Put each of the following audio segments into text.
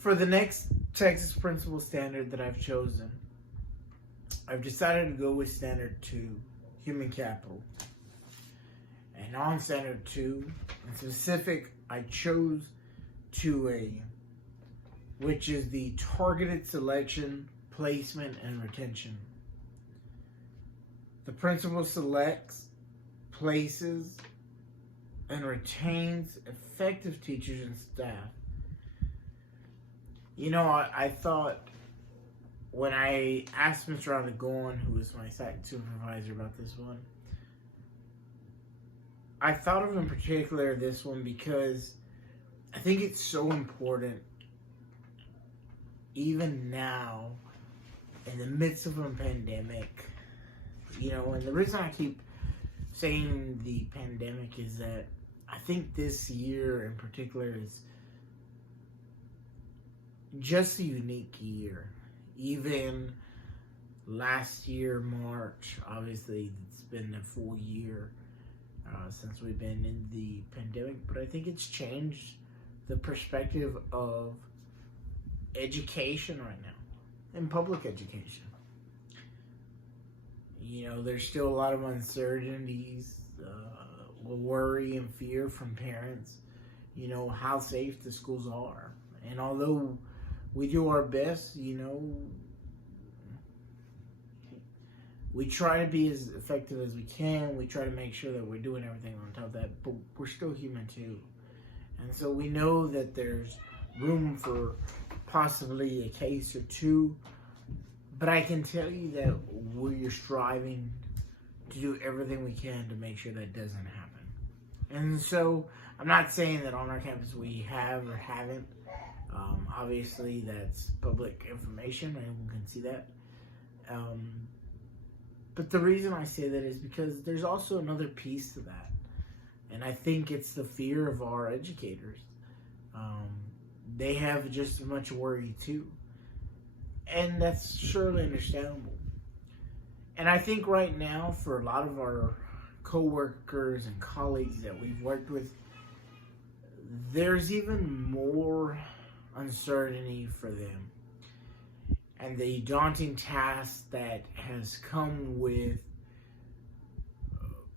For the next Texas principal standard that I've chosen, I've decided to go with Standard 2, Human Capital. And on Standard 2, in specific, I chose 2A, which is the Targeted Selection, Placement, and Retention. The principal selects, places, and retains effective teachers and staff. You know, I thought when I asked Mr. Aragon, who was my site supervisor, about this one, I thought of in particular this one because I think it's so important, even now, in the midst of a pandemic. You know, and the reason I keep saying the pandemic is that I think this year in particular is just a unique year. Even last year, March, obviously it's been a full year since we've been in the pandemic, but I think it's changed the perspective of education right now, and public education. You know, there's still a lot of uncertainties, worry and fear from parents, you know, how safe the schools are. And although we do our best, you know, we try to be as effective as we can. We try to make sure that we're doing everything on top of that, but we're still human too. And so we know that there's room for possibly a case or two, but I can tell you that we're striving to do everything we can to make sure that doesn't happen. And so I'm not saying that on our campus we have or haven't. Obviously, that's public information. Anyone can see that. But the reason I say that is because there's also another piece to that. And I think it's the fear of our educators. They have just as much worry too. And that's surely understandable. And I think right now, for a lot of our co-workers and colleagues that we've worked with, there's even more uncertainty for them. And the daunting task that has come with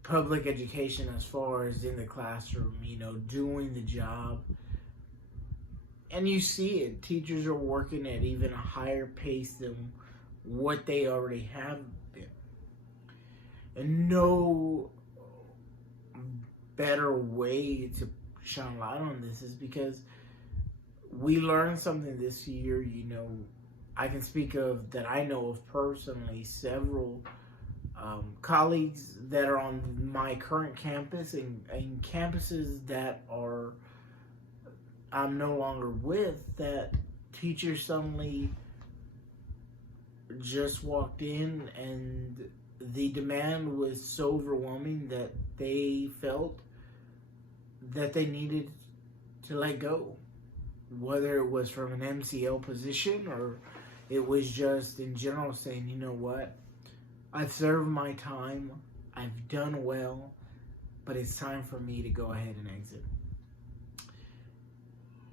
public education as far as in the classroom, you know, doing the job. And you see it. Teachers are working at even a higher pace than what they already have been. And no better way to shine light on this is because we learned something this year. You know, I can speak of that I know of personally several colleagues that are on my current campus and campuses that are I'm no longer with, that teachers suddenly just walked in and the demand was so overwhelming that they felt that they needed to let go. Whether it was from an MCL position or it was just in general saying, you know what, I've served my time, I've done well, but it's time for me to go ahead and exit.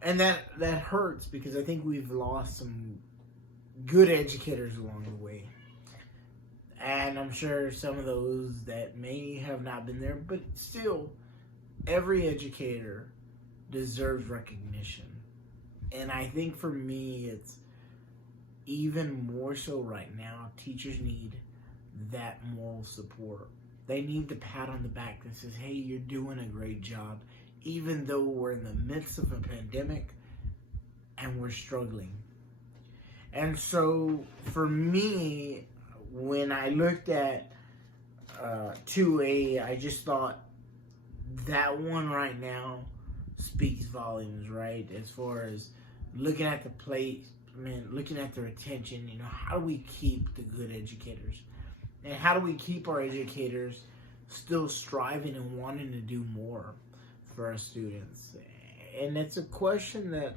And that hurts because I think we've lost some good educators along the way. And I'm sure some of those that may have not been there, but still, every educator deserves recognition. And I think for me, it's even more so right now. Teachers need that moral support. They need the pat on the back that says, hey, you're doing a great job, even though we're in the midst of a pandemic and we're struggling. And so for me, when I looked at 2A, I just thought that one right now speaks volumes, right? As far as looking at the placement, looking at the retention, you know, how do we keep the good educators? And how do we keep our educators still striving and wanting to do more for our students? And it's a question that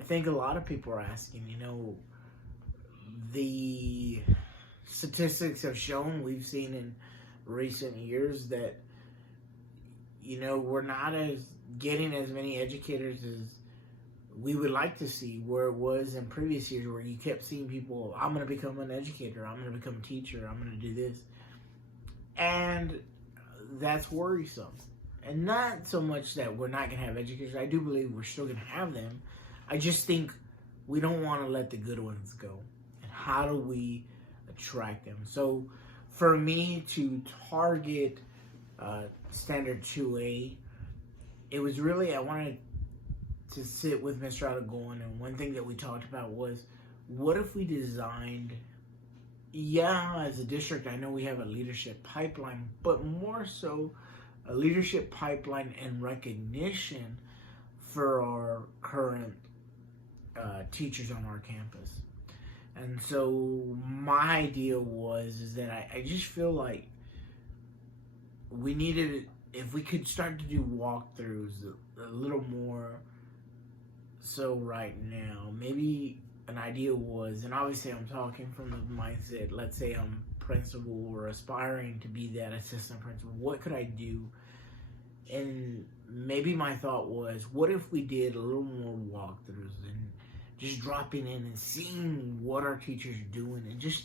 I think a lot of people are asking. You know, the statistics have shown, we've seen in recent years that, you know, we're not getting as many educators as we would like to see, where it was in previous years where you kept seeing people, I'm going to become an educator, I'm going to become a teacher, I'm going to do this. And that's worrisome. And not so much that we're not going to have educators. I do believe we're still going to have them. I just think we don't want to let the good ones go. And how do we attract them? So for me to target Standard 2A, it was really, I wanted to sit with Mr. Aragon, and one thing that we talked about was, what if we designed, as a district, I know we have a leadership pipeline, but more so a leadership pipeline and recognition for our current teachers on our campus. And so my idea is that I just feel like we needed, if we could start to do walkthroughs a little more so right now. Maybe an idea was, and obviously I'm talking from the mindset, let's say I'm principal or aspiring to be that assistant principal, what could I do? And maybe my thought was, what if we did a little more walkthroughs and just dropping in and seeing what our teachers are doing, and just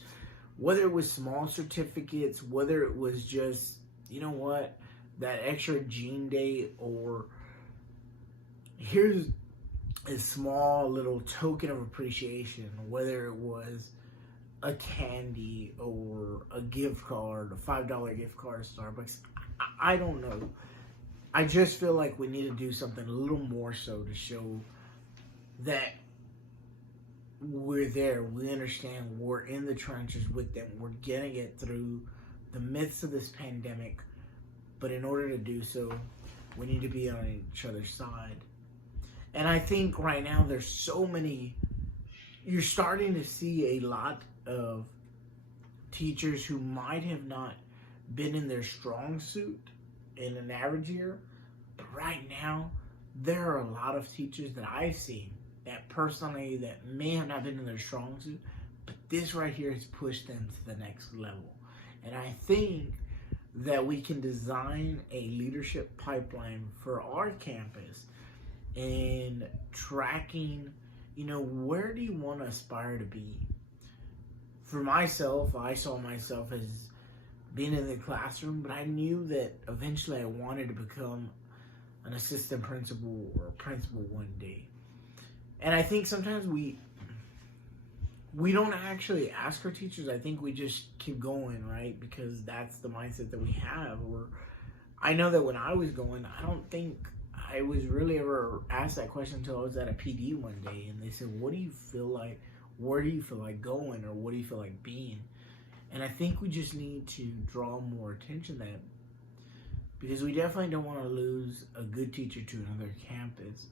whether it was small certificates, whether it was just, you know what, that extra gene day, or here's a small little token of appreciation, whether it was a candy or a gift card, a $5 gift card at Starbucks. I don't know. I just feel like we need to do something a little more so to show that we're there, we understand, we're in the trenches with them, we're getting it through the midst of this pandemic. But in order to do so, we need to be on each other's side. And I think right now there's so many, you're starting to see a lot of teachers who might have not been in their strong suit in an average year. But right now, there are a lot of teachers that I've seen that personally that may have not been in their strong suit, but this right here has pushed them to the next level. And I think that we can design a leadership pipeline for our campus and tracking, where do you want to aspire to be? For myself, I saw myself as being in the classroom, but I knew that eventually I wanted to become an assistant principal or a principal one day. And I think sometimes we don't actually ask our teachers. I think we just keep going, right? Because that's the mindset that we have. Or I know that when I was going, I don't think I was really ever asked that question until I was at a PD one day, and they said, what do you feel like, where do you feel like going, or what do you feel like being? And I think we just need to draw more attention to that, because we definitely don't want to lose a good teacher to another campus.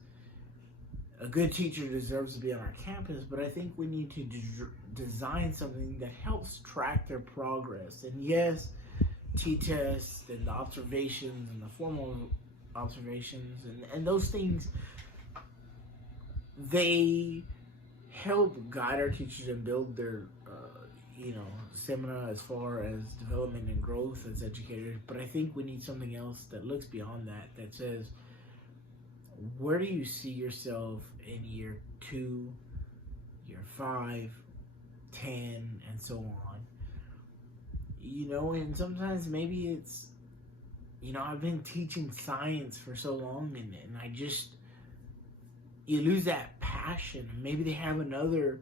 A good teacher deserves to be on our campus, but I think we need to design something that helps track their progress. And yes, T-tests and the observations and the formal observations and those things, they help guide our teachers and build their stamina as far as development and growth as educators. But I think we need something else that looks beyond that says, where do you see yourself in year 2, year 5, 10, and so on? And sometimes maybe it's, I've been teaching science for so long, and you lose that passion. Maybe they have another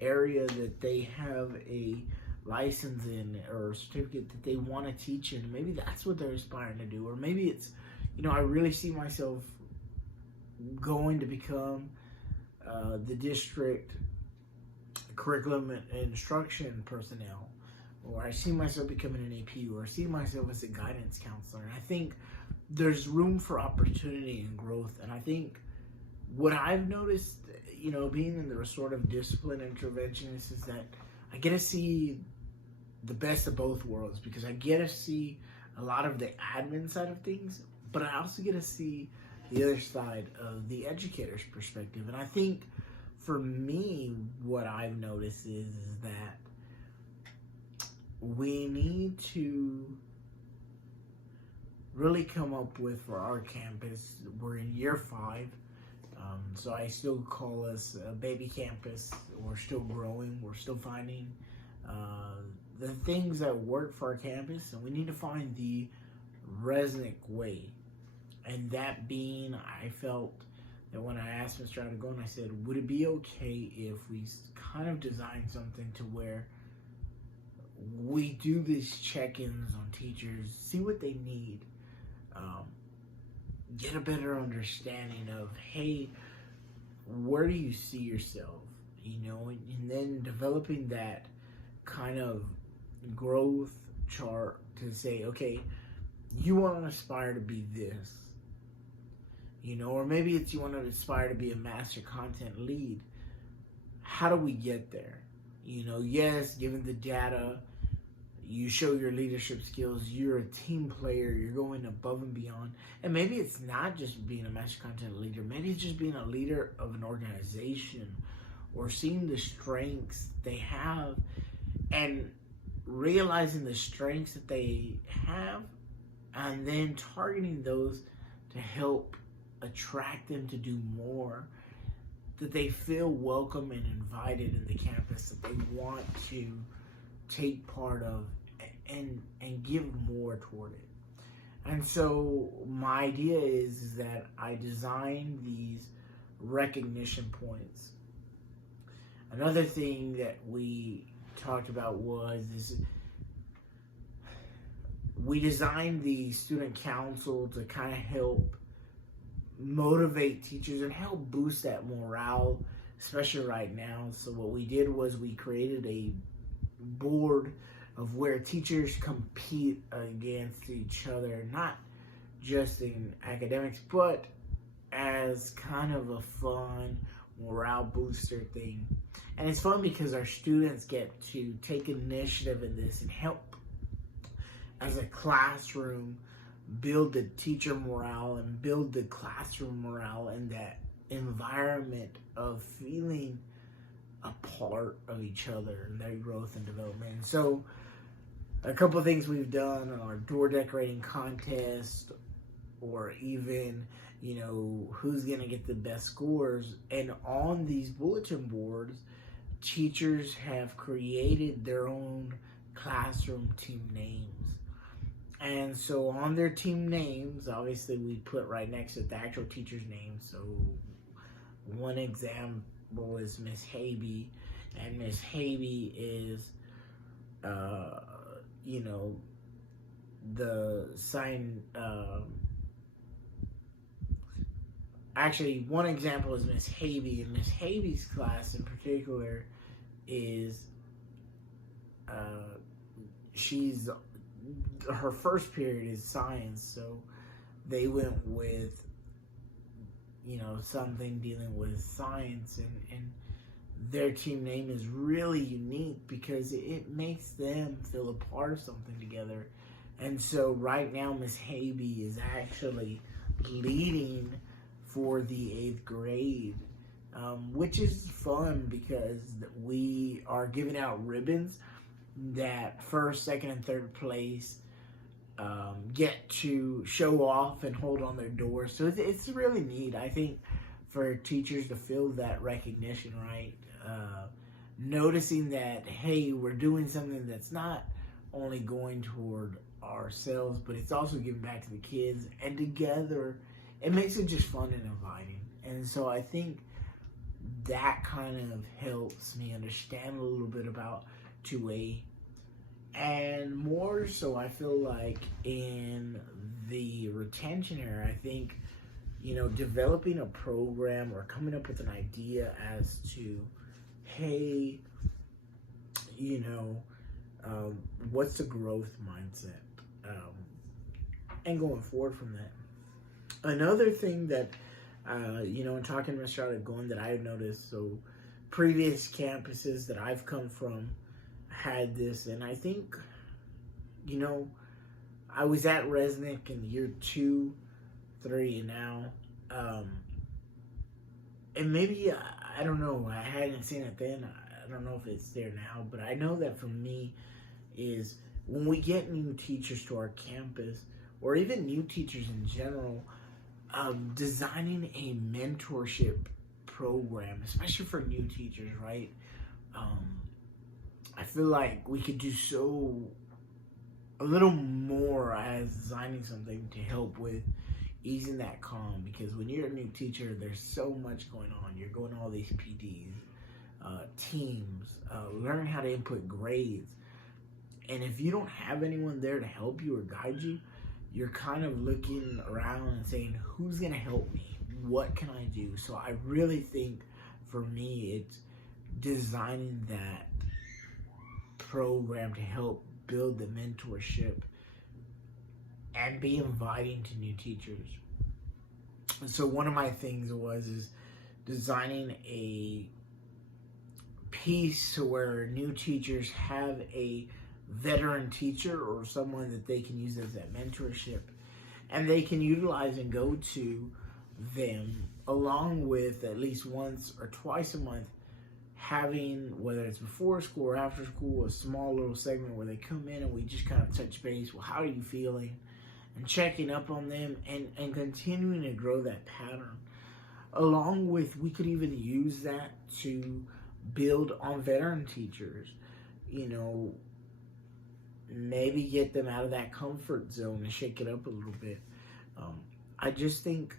area that they have a license in or a certificate that they want to teach in. Maybe that's what they're aspiring to do. Or maybe it's, I really see myself going to become the district curriculum and instruction personnel, or I see myself becoming an AP, or I see myself as a guidance counselor. And I think there's room for opportunity and growth. And I think what I've noticed, being in the restorative discipline interventionist, is that I get to see the best of both worlds, because I get to see a lot of the admin side of things, but I also get to see the other side of the educator's perspective. And I think for me, what I've noticed is that we need to really come up with, for our campus, we're in year 5. So I still call us a baby campus. We're still growing. We're still finding the things that work for our campus, and we need to find the Resnick way. And that being, I felt that when I asked Mr. Aragon, I said, would it be okay if we kind of design something to where we do these check-ins on teachers, see what they need, get a better understanding of, hey, where do you see yourself, and then developing that kind of growth chart to say, okay, you want to aspire to be this, or maybe it's you want to aspire to be a master content lead. How do we get there? Yes, given the data, you show your leadership skills, you're a team player, you're going above and beyond. And maybe it's not just being a master content leader, maybe it's just being a leader of an organization, or seeing the strengths they have and realizing the strengths that they have, and then targeting those to help attract them to do more, that they feel welcome and invited in the campus, that they want to take part of and give more toward it. And so my idea is that I designed these recognition points. Another thing that we talked about was this: we designed the student council to kind of help motivate teachers and help boost that morale, especially right now. So what we did was we created a board of where teachers compete against each other, not just in academics, but as kind of a fun morale booster thing. And it's fun because our students get to take initiative in this and help as a classroom build the teacher morale and build the classroom morale and that environment of feeling a part of each other and their growth and development. And so a couple of things we've done are door decorating contest, or even, who's going to get the best scores. And on these bulletin boards, teachers have created their own classroom team names. And so on their team names, obviously we put right next to it the actual teacher's name. So one example is Miss Habe, and Miss Habe is, the sign. Actually, one example is Miss Habe, and Miss Habe's class in particular is, her first period is science, so they went with, something dealing with science, and their team name is really unique because it makes them feel a part of something together. And so right now, Miss Habe is actually leading for the 8th grade, which is fun because we are giving out ribbons that first, second, and third place get to show off and hold on their doors. So it's really neat, I think, for teachers to feel that recognition, right? Noticing that, hey, we're doing something that's not only going toward ourselves, but it's also giving back to the kids, and together it makes it just fun and inviting. And so I think that kind of helps me understand a little bit about 2A. And more so, I feel like in the retention era, I think, developing a program or coming up with an idea as to, hey, what's the growth mindset, and going forward from that. Another thing that, in talking to Mr. Aragon, that I've noticed, so previous campuses that I've come from had this, and I think, I was at Resnick in year 2, 3, and now, and maybe, I don't know, I hadn't seen it then, I don't know if it's there now, but I know that for me is when we get new teachers to our campus, or even new teachers in general, designing a mentorship program, especially for new teachers, right? I feel like we could do a little more as designing something to help with easing that calm, because when you're a new teacher, there's so much going on. You're going to all these PDs, teams, learn how to input grades. And if you don't have anyone there to help you or guide you, you're kind of looking around and saying, who's going to help me? What can I do? So I really think for me, it's designing that program to help build the mentorship and be inviting to new teachers. So one of my things is designing a piece to where new teachers have a veteran teacher or someone that they can use as that mentorship, and they can utilize and go to them along with at least once or twice a month, having, whether it's before school or after school, a small little segment where they come in and we just kind of touch base. Well, how are you feeling? And checking up on them and continuing to grow that pattern. Along with, we could even use that to build on veteran teachers. You know, maybe get them out of that comfort zone and shake it up a little bit. I just think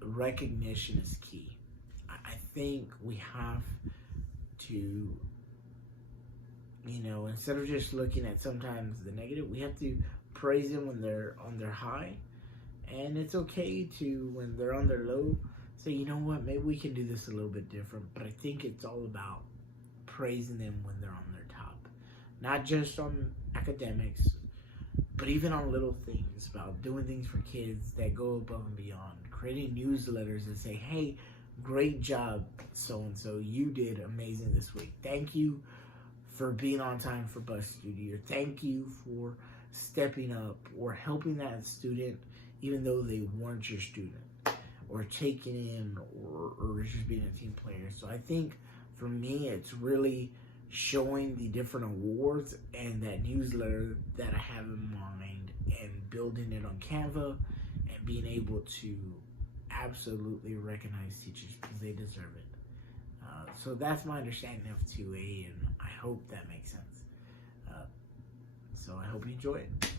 recognition is key. I think we have to, instead of just looking at sometimes the negative, we have to praise them when they're on their high. And it's okay to, when they're on their low, say, you know what, maybe we can do this a little bit different. But I think it's all about praising them when they're on their top. Not just on academics, but even on little things, about doing things for kids that go above and beyond. Creating newsletters that say, hey, great job, so-and-so. You did amazing this week. Thank you for being on time for bus duty. Or thank you for stepping up or helping that student even though they weren't your student, or taking in, or just being a team player. So I think for me, it's really showing the different awards and that newsletter that I have in mind, and building it on Canva, and being able to absolutely recognize teachers because they deserve it. So that's my understanding of 2A, and I hope that makes sense. So I hope you enjoy it.